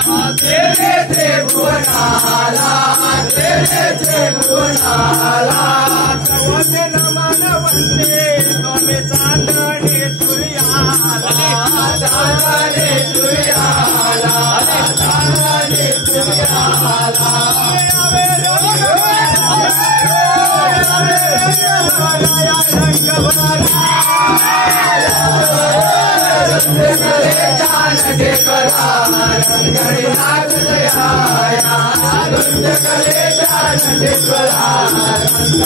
तेरे त्रिभुवनाला तेरे त्रिभुवनाला कवचे नमन वंदे स्वामी चांदणे सूर्याला चांदणे सूर्याला चांदणे सूर्याला रंगले रंगनाथ दयाया रंगले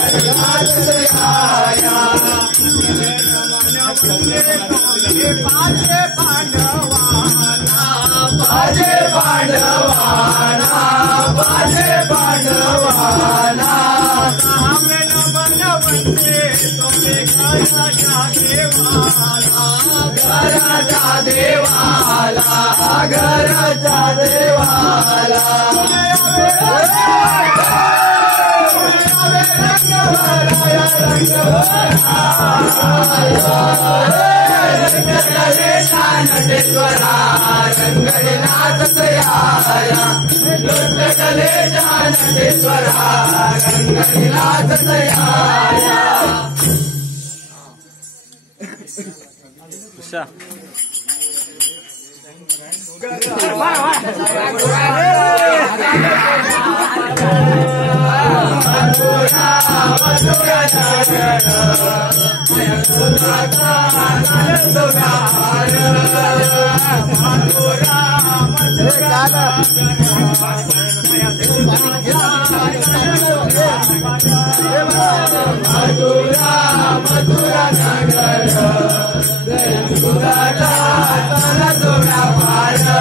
रंगनाथ दयाया बाजे पांडवाना बाजे पांडवाना हमें नमन वंदे तुम्हें घराचा देवाला घराचा देवाला रंगनाथ दयाया रंगले जानतेश्वरा रंगनाथ दयाया मथुरा नगर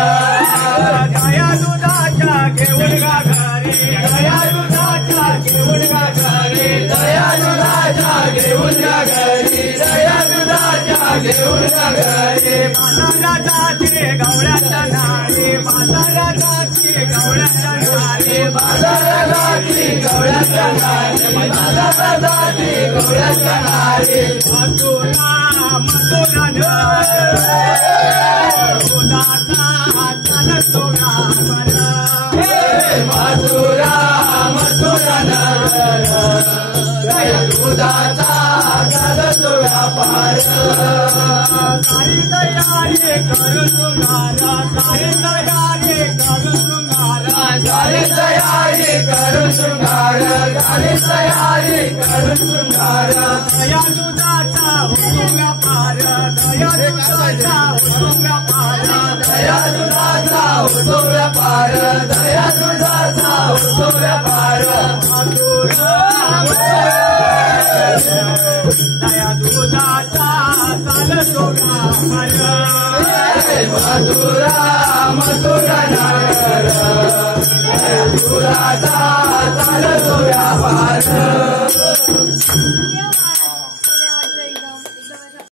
दया दुधाच्या घेऊन गा घरी दया दुधाच्या घेऊन गा घरी दया दुधाच्या घेऊन गा घरी दया दुधाच्या घेऊन गा घरी माता जाती गवळ्याच्या नारी माता जाती गवळ्याच्या नारी माता जाती गवळ्याच्या नारी माता जाती गवळ्याच्या नारी मथुरा मथुरा दुधाचा चाल सोडा मथुरा मथुरा नगर दुधाचा चाल सोडा पार साई तयारी करू तुम्हाला साई तयारी करू तुम्हाला साई तयारी करू तुम्हाला साई तयारी करू तुम्हाला दया दुधाचा होऊंगा पार दया दुधाचा होऊंगा पार दया दुधाचा होऊंगा पार दया दुधाचा होऊंगा पार दया दुधाचा चाल सोडा पार मथुरा मथुरा नगर दया दुधाचा चाल सोडा पार